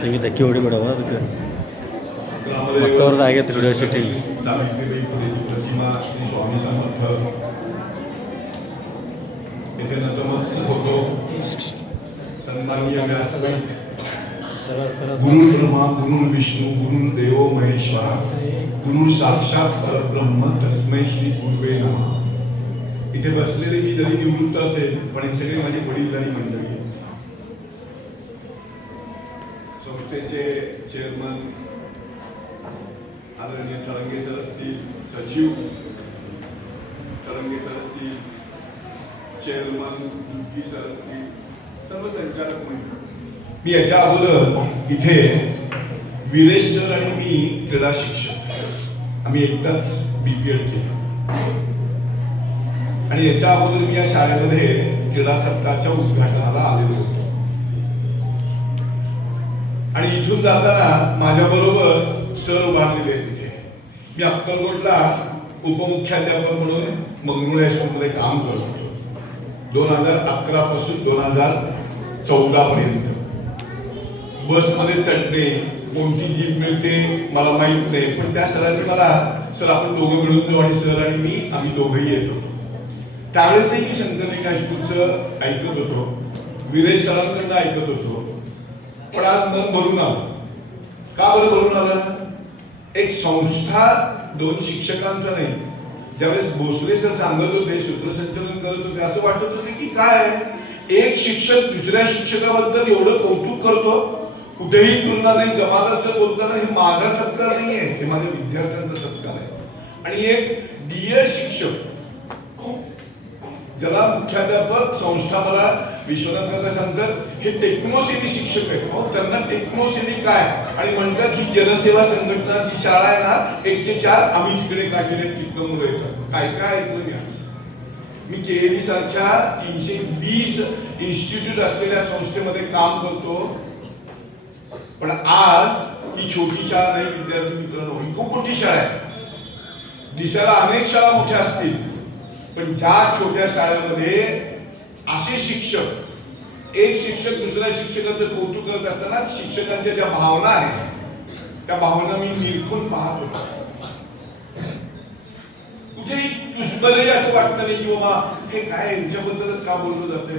ತೆಗಿ ತೆಕ್ಕಿ ಹೊಡಿಬೇಡವ ಅದಕ್ಕೆ ಮತ್ತವ್ರದ್ದು ಆಗೈತೆ ಕ್ಯೂರಿಯಾಸಿಟಿ. सावित्रीबाई फुले प्रतिमा श्री स्वामी समर्थ इथे नतमस्तक होतो. संतांनीय व्यासपीठ गुरु ब्रह्मा गुरु विष्णू गुरु देव महेश्वरा गुरु साक्षात परब्रह्म तस्मै श्री गुरुवे नमः. इथे बसलेले मी जरी निवृत्त असेल पण हे सगळे माझे वडीलधारी मंडळी. संस्थेचे चेअरमन आदरणीय तळंगे सर असतील, सचिव तळंगे सर असतील, चेअरमन पी सर असतील, सर्व संचालक मंडळ. मी याच्या अगोदर इथे वीरेश सर आणि मी क्रीडा शिक्षक आम्ही एकदाच बीपीएड केलं आणि याच्या अगोदर मी या शाळेमध्ये क्रीडा सप्ताहाच्या उद्घाटनाला आलेलो होतो आणि इथून जाताना माझ्या बरोबर सर उभारलेले आहेत. तिथे मी अक्कलकोटला उपमुख्याध्यापक म्हणून मंगरुळ हायस्कूलमध्ये काम करतो 2011 पासून 2014 पर्यंत. बसमध्ये चढणे कोणती जीप मिळते मला माहित नाही, पण त्या सरांनी मला सर आपण दोघं मिळून जाऊ आणि सर आणि मी आम्ही दोघंही येतो. त्यावेळेसही मी शंकरलिंग हायस्कूलचं ऐकत होतो, वीरेश सरांकडनं ऐकत होतो, पण आज मन भरून आलं. का बरं भरून आलं? एक संस्था दोन शिक्षकांचं नाही. ज्यावेळेस भोसले सर सांगत होते, सूत्रसंचालन करत होते, असं वाटत होते की काय एक शिक्षक दुसऱ्या शिक्षकाबद्दल एवढं कौतुक करतो, कुठेही तुलना नाही, जबरदस्त बोलताना हे माझा सत्कार नाहीये, हे माझ्या विद्यार्थ्यांचा सत्कार आहे. आणि एक डिअर शिक्षक ज्याला मुख्याध्यापक संस्था मला विश्वनाथ काका सांगतात हे टेक्नोसेनी शिक्षक आहेत. अहो त्यांना टेक्नोसेनी काय आणि म्हणतात ही जनसेवा संघटना जी शाळा आहे ना 1 ते 4 आम्ही तिकडे काढलेले तिथं मुलं येतात. काय काय ऐकलं मी आज. मी केएलई सारख्या 320 इन्स्टिट्यूट असलेल्या संस्थेमध्ये काम करतो, पण आज ही छोटी शाळा नाही विद्यार्थी मित्रांनो, ही खूप मोठी शाळा आहे. दिसायला अनेक शाळा मोठ्या असतील, पण ज्या छोट्या शाळेमध्ये असे शिक्षक एक शिक्षक दुसऱ्या शिक्षकाचं कौतुक करत असताना शिक्षकांच्या ज्या भावना आहेत त्या भावना मी निरखून पाहत होतो. कुठेही दुष्करही असं वाटतं नाही की बाबा हे काय यांच्याबद्दलच का बोललं जातंय.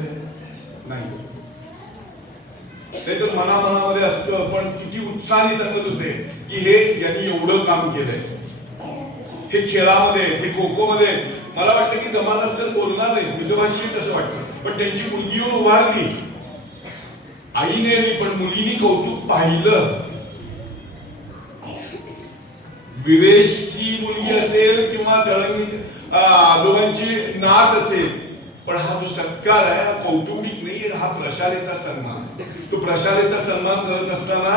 नाही, ते तर मनामध्ये असतं, पण किती उत्साहाने सांगत होते की हे यांनी एवढं काम केलंय, हे खेळामध्ये, हे खो खो मध्ये. मला वाटतं की जमादार सर बोलणार नाही, मितभाषी तसं वाटतं, पण त्यांची मुलगी येऊन उभारली, आईने पण मुलीने कौतुक पाहिलं. वीरेशची मुलगी असेल किंवा तळंगी आजोबांची नात असेल, पण हा जो सत्कार आहे हा कौटुंबिक नाही, हा प्रशालेचा सन्मान. तो प्रशालेचा सन्मान करत असताना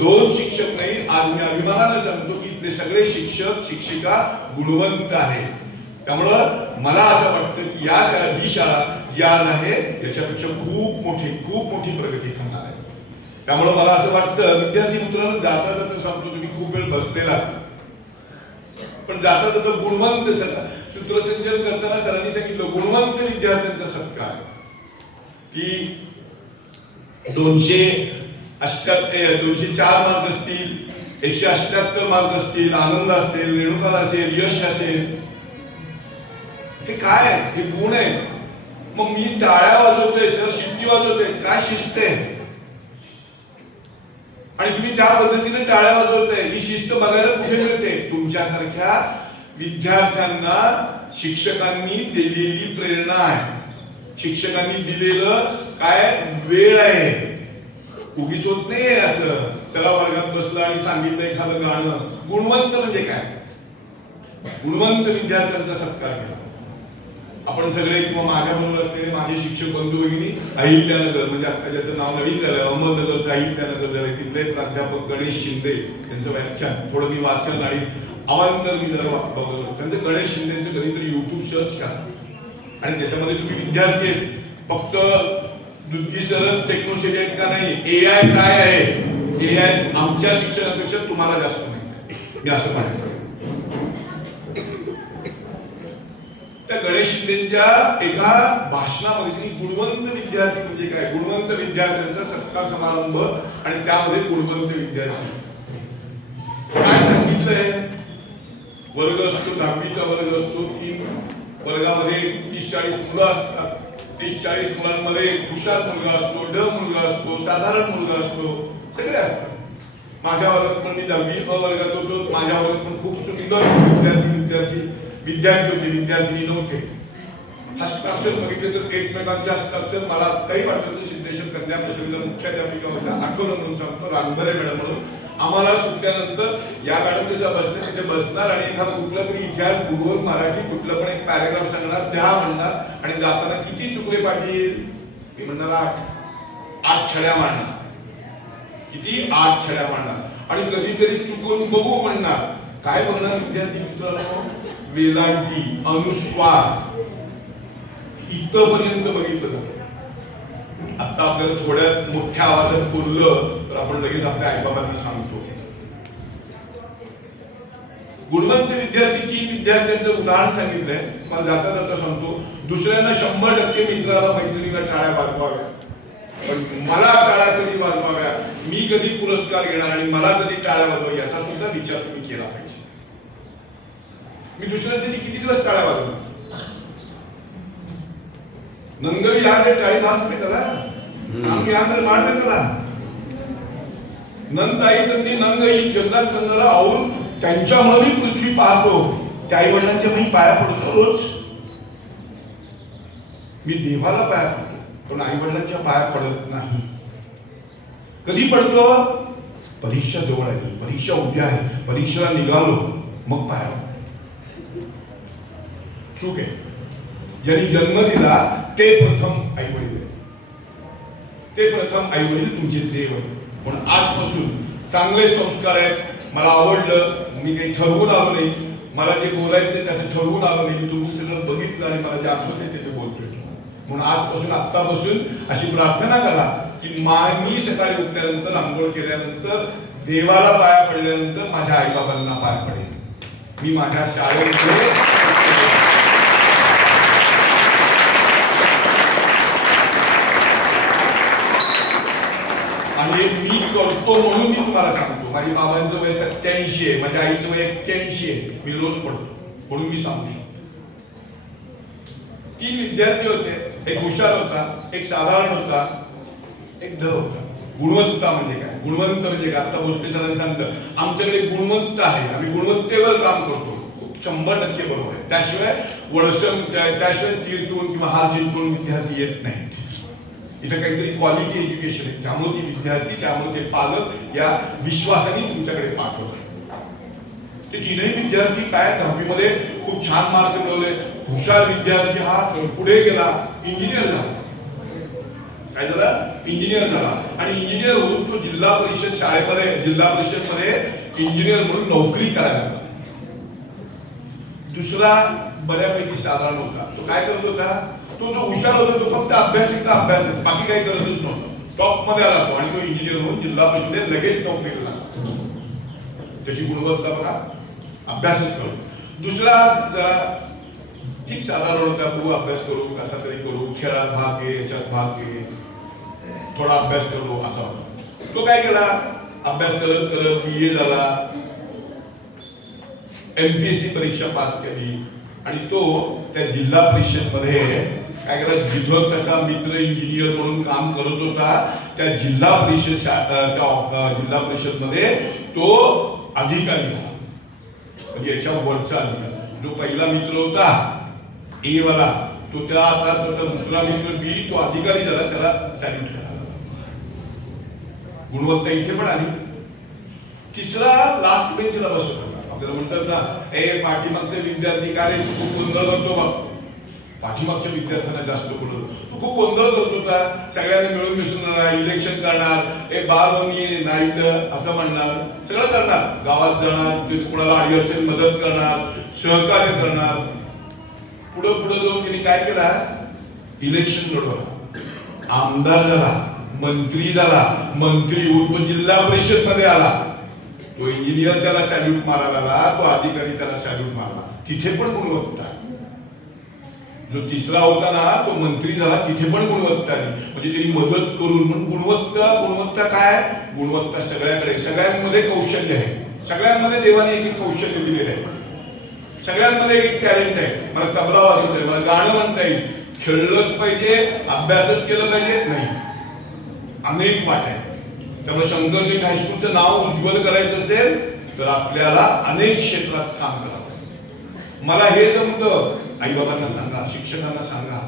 2 शिक्षक नाही, आज मी अभिमानाने सांगतो की ते सगळे शिक्षक शिक्षिका गुणवंत आहेत. त्यामुळं मला असं वाटतं की या शाळा ही शाळा जी आज आहे याच्यापेक्षा खूप मोठी प्रगती करणार आहे. त्यामुळं मला असं वाटतं विद्यार्थी मित्रांनो, जाता जाता सांगतो तुम्ही खूप वेळ बसलेला, पण जाता जाता गुणवंत सूत्रसंचालन करताना सरांनी सांगितलं गुणवंत विद्यार्थ्यांचा सत्कार की 204 मार्क असतील, 178 मार्क असतील, आनंद असेल, रेणुकाला असेल, यश असेल, हे काय हे गुण आहे. मग मी टाळ्या वाजवतोय, सर शिट्टी वाजवतोय, काय शिस्त आहे आणि तुम्ही त्या पद्धतीने टाळ्या वाजवताय. ही शिस्त बघायला कुठे मिळते? तुमच्यासारख्या विद्यार्थ्यांना शिक्षकांनी दिलेली प्रेरणा आहे, शिक्षकांनी दिलेलं काय वेळ आहे. उगीच होत नाही असं चला वर्गात बसलं आणि सांगितलं एखादं गाणं. गुणवंत म्हणजे काय? गुणवंत विद्यार्थ्यांचा सत्कार केला. आपण सगळे किंवा माझ्या बरोबर असलेले माझे शिक्षक बंधू भगिनी अहिल्यानगर, म्हणजे आता ज्याचं नाव नवीन झालं अहमदनगरचं अहिल्यानगर झालंय, तिथले प्राध्यापक गणेश शिंदे यांचं व्याख्यान थोडं मी वाचन आणि अवांतर मी जरा बघतो. त्यांचं गणेश शिंदेचं कधीतरी युट्यूब सर्च करा आणि त्याच्यामध्ये तुम्ही विद्यार्थी आहेत. फक्त दुधी सरच टेक्नॉलॉजी आहेत का नाही, एआय काय आहे, एआय आमच्या शिक्षणापेक्षा तुम्हाला जास्त माहिती आहे. मी असं म्हणतो. त्या गणेश शिंदेच्या एका भाषणामध्ये त्यांनी गुणवंत विद्यार्थी म्हणजे काय, गुणवंत विद्यार्थ्यांचा सत्कार समारंभ आणि त्यामध्ये गुणवंत विद्यार्थी काय सांगितलंय. वर्ग असतो, 10वीचा वर्ग असतो, 3 वर्गामध्ये 30-40 मुलं असतात. 30-40 मुलांमध्ये हुशार मुलगा असतो, ड मुलगा असतो, साधारण मुलगा असतो, सगळे असतात. माझ्या वर्गात पण मी 10वी वर्गात होतो. माझ्या वर्गात पण खूप सुंदर विद्यार्थी होते, विद्यार्थिनी नव्हते. हस्ताक्षर बघितले तर एकमेकांचे हस्ताक्षर मला आत्ताही वाटतं. सिद्धेश्वर कन्या प्रसिद्धीचा मुख्याध्यापिका होत्या, आठवलं म्हणून सांगतो, रानभरे मॅडम म्हणून. आम्हाला सुट्ट्यानंतर या मॅडम जसं बसले तिथे बसणार आणि एखादा कुठला तरी इतिहास, भूगोल, मराठी कुठलं पण एक पॅरेग्राफ सांगणार, त्या म्हणणार आणि जाताना किती चुकले पाटील, मी म्हणणार 8 छड्या मांडणार. किती? 8 छड्या मांडणार आणि कधीतरी चुकून बघू म्हणणार. काय बघणार विद्यार्थी मित्रांनो? वेलांटी, अनुस्वार इथपर्यंत बघितलं जातं. आता आपल्याला थोड्या मोठ्या आवाजात बोललं तर आपण लगेच आपल्या आईबाबांना सांगतो. गुणवंत विद्यार्थी 3 विद्यार्थ्यांचं उदाहरण सांगितलंय. मला जाता जाता सांगतो, दुसऱ्यांना 100% मित्राला मैत्रिणीला टाळ्या वाजवाव्या, पण मला टाळ्या कधी वाजवाव्या, मी कधी पुरस्कार घेणार आणि मला कधी टाळ्या वाजवाव्या याचा सुद्धा विचार तुम्ही केला पाहिजे. मी दुसऱ्यासाठी किती दिवस टाळ्या वाजवणार? नंगवी याद टाळी भासते कला आम्ही याद मारते कला नंदाई तंदी नंग ही जगदात कंदरा आवून त्यांच्यामुळे मी पृथ्वी पाहतो. त्या आई वडिलांच्या मी पाया पडतो रोज. मी देवाला पाया पडतो पण आई वडिलांच्या पाया पडत नाही. कधी पडतो? परीक्षा जवळ आली, परीक्षा उद्या आहे, परीक्षेला निघालो मग पाया. चूक आहे. ज्यांनी जन्म दिला ते प्रथम आई वडील, ते प्रथम आई वडील तुमचे देव आहे. म्हणून आजपासून चांगले संस्कार आहेत. मला आवडलं, मी काही ठरवून आलो नाही, मला जे बोलायचं त्याचं ठरवून आलो नाही, मी तुमचं सगळं बघितलं आणि मला जे आठवते ते मी बोलतोय. म्हणून आजपासून आत्तापासून अशी प्रार्थना करा की मी सकाळी उठल्यानंतर आंघोळ केल्यानंतर देवाला पाया पडल्यानंतर माझ्या आईबाबांना पाया पडेल. मी माझ्या शाळेमध्ये आणि मी करतो म्हणून मी तुम्हाला सांगतो. माझ्या बाबांचं वय 87 आहे, माझ्या आईचं वय 81 आहे. मी रोज पडतो म्हणून मी सांगू शकतो. 3 विद्यार्थी होते. एक हुशार होता, एक साधारण होता, एक ड होता. गुणवत्ता म्हणजे काय? गुणवंत म्हणजे काय? आता भोसले सरांनी सांगतं आमच्याकडे गुणवंत आहे, आम्ही गुणवत्तेवर काम करतो. 100% बरोबर आहे. त्याशिवाय वडसम, त्याशिवाय तीर्थून किंवा हार जिंकून विद्यार्थी येत नाहीत. इथं काहीतरी क्वालिटी एज्युकेशन आहे. त्यामुळे ती विद्यार्थी, त्यामुळे ते पालक या विश्वासाने तुमच्याकडे पाठवतात. ते 3ही विद्यार्थी काय 10वी मध्ये खूप छान मार्क मिळवले. हुशार विद्यार्थी हा पुढे गेला, इंजिनियर झाला. काय झाला? इंजिनियर झाला. आणि इंजिनियर होऊन तो जिल्हा परिषद शाळेमध्ये, जिल्हा परिषद मध्ये इंजिनियर म्हणून नोकरी करायला लागला. दुसरा बऱ्यापैकी साधारण होता. तो काय करत होता? तो जो हुशार होता तो फक्त अभ्यासिका अभ्यासच, बाकी काही करतच नव्हता. टॉप मध्ये आला तो आणि तो इंजिनियर होऊन जिल्हा परिषदेत लगेच नोकरीला लागला. त्याची गुणवत्ता बघा, अभ्यासच करतो. दुसरा जरा ठीक साधारण होता, खूप अभ्यास करू, कसा तरी करू, खेळात भाग घे, याच्यात भाग घे, थोडा अभ्यास करू असा होता. तो काय केला? अभ्यास करत करत BA झाला, MPSC परीक्षा पास केली आणि तो त्या जिल्हा परिषद मध्ये काय केलं? जिथं त्याचा मित्र इंजिनियर म्हणून काम करत होता त्या जिल्हा परिषद जिल्हा परिषद मध्ये तो अधिकारी झाला. म्हणजे याच्या वरचा अधिकारी. जो पहिला मित्र होता A वाला, तो त्या आता त्याचा दुसरा मित्र B, तो अधिकारी झाला. त्याला सॅल्यूट करायला. गुणवत्ता इथे पण आली. तिसरा लास्ट बेंचला बसत होता. आपल्याला म्हणतात ना, पाठीमागचे विद्यार्थी काय खूप गोंधळ करतो बघ. पाठीमागच्या विद्यार्थ्यांना जास्त बोलतो. तो खूप गोंधळ करत होता. सगळ्यांनी मिळून मिसळून इलेक्शन करणार, बारवणी नाईट असं म्हणणार, सगळं करणार. गावात जाणार, कोणाला अडीअडचणी मदत करणार, सहकार्य करणार. पुढे पुढे जाऊन त्यांनी काय केला? इलेक्शन लढवला, आमदार झाला, मंत्री झाला. मंत्री होऊन तो जिल्हा परिषद मध्ये आला. तो इंजिनियर त्याला सॅल्यूट मारायला, तो अधिकारी त्याला सॅल्यूट मारला. तिथे पण गुणवत्ता. जो तिसरा होता ना तो मंत्री झाला, तिथे पण गुणवत्ता नाही. म्हणजे त्यांनी मदत करून. पण गुणवत्ता काय? गुणवत्ता सगळ्याकडे, सगळ्यांमध्ये कौशल्य आहे. सगळ्यांमध्ये देवाने एक एक कौशल्य दिलेलं आहे. सगळ्यांमध्ये एक टॅलेंट आहे. मला तबला वाजवता येईल, मला गाणं म्हणता येईल, खेळलंच पाहिजे, अभ्यासच केलं पाहिजे नाही. अनेक वाट आहे. त्यामुळे शंकरलिंग हायस्कूलचं नाव उज्ज्वल करायचं असेल तर आपल्याला अनेक क्षेत्रात काम करावं. मला हे जमतं, आई बाबांना सांगा, शिक्षकांना सांगा,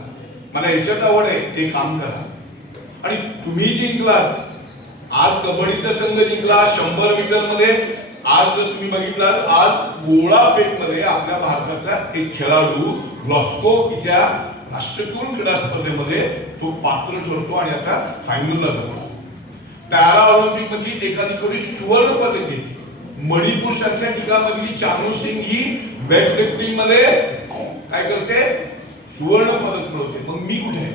मला याच्यात आवड आहे, ते काम करा. आणि तुम्ही जिंकलात. आज कबड्डीचा संघ जिंकला 100 मीटर मध्ये. आज जर तुम्ही बघितलं, आज गोळा फेक मध्ये आपल्या भारताचा एक खेळाडू ग्लास्गो इथल्या राष्ट्रकुल क्रीडा स्पर्धेमध्ये तो पात्र ठरतो आणि आता फायनलला जातो. पॅरा ऑलिम्पिक मधली एखादी कोणी सुवर्ण पदक घेते. मणिपूर सारख्या ठिकाणामधली चानू सिंग ही वेट लिफ्टिंग मध्ये काय करते? सुवर्ण पदक मिळवते. मग मी कुठे आहे?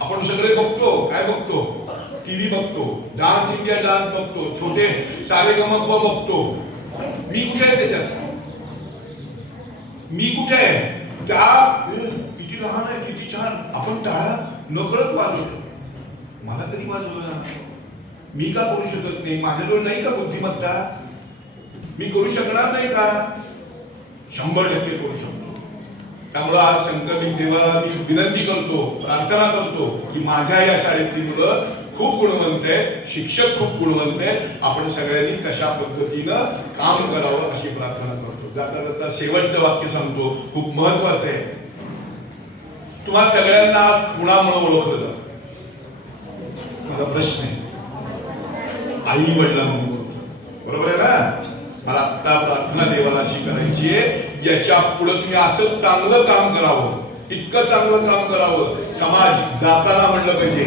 आपण सगळे बघतो, काय बघतो? टीव्ही बघतो, डान्स इंडिया डान्स बघतो, छोटे सारेगमप बघतो. मी कुठे आहे त्याच्यात? मी कुठे आहे? त्या किती लहान आहे, किती छान. आपण टाळा नकळत वाजवतो. मला कधी वाजवलं ना? मी का करू शकत नाही? माझ्याजवळ नाही का बुद्धिमत्ता? मी करू शकणार नाही का? 100% करू शकतो. त्यामुळे आज शंकरलिंग देवाला मी विनंती करतो, प्रार्थना करतो की माझ्या या शाळेतली मुलं खूप गुणवंत आहेत, शिक्षक खूप गुणवंत आहेत. आपण सगळ्यांनी तशा पद्धतीनं काम करावं अशी प्रार्थना करतो. जाता जाता शेवटचं वाक्य सांगतो, खूप महत्वाचं आहे. तुम्हा सगळ्यांना आज कुणामुळे ओळखलं जातं? माझा प्रश्न आहे. आई वडिलांमुळे. बरोबर आहे ना? मला आता प्रार्थना देवाला अशी करायची आहे, याच्या पुढे तुम्ही असं चांगलं काम करावं, इतकं चांगलं काम करावं. समाज जाताना म्हणलं पाहिजे,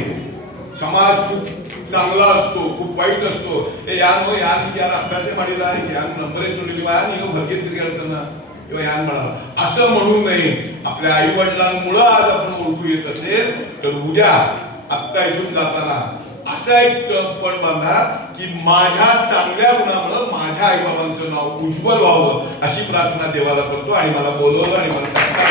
समाज खूप चांगला असतो, खूप वाईट असतो. हे यान अभ्यास मांडलेला आहे, यान नंबर एक जोडलेली वाया भरगेत करताना किंवा यान म्हणाला असं म्हणू नये. आपल्या आई वडिलांमुळे आज आपण ओळखू येत असेल तर उद्या आत्ता इथून जाताना असा एक चौपट बांधा की माझ्या चांगल्या गुणामुळे माझ्या आई बाबांचं नाव उज्ज्वल व्हावं अशी प्रार्थना देवाला करतो. आणि मला बोलवलं आणि मला सांगतात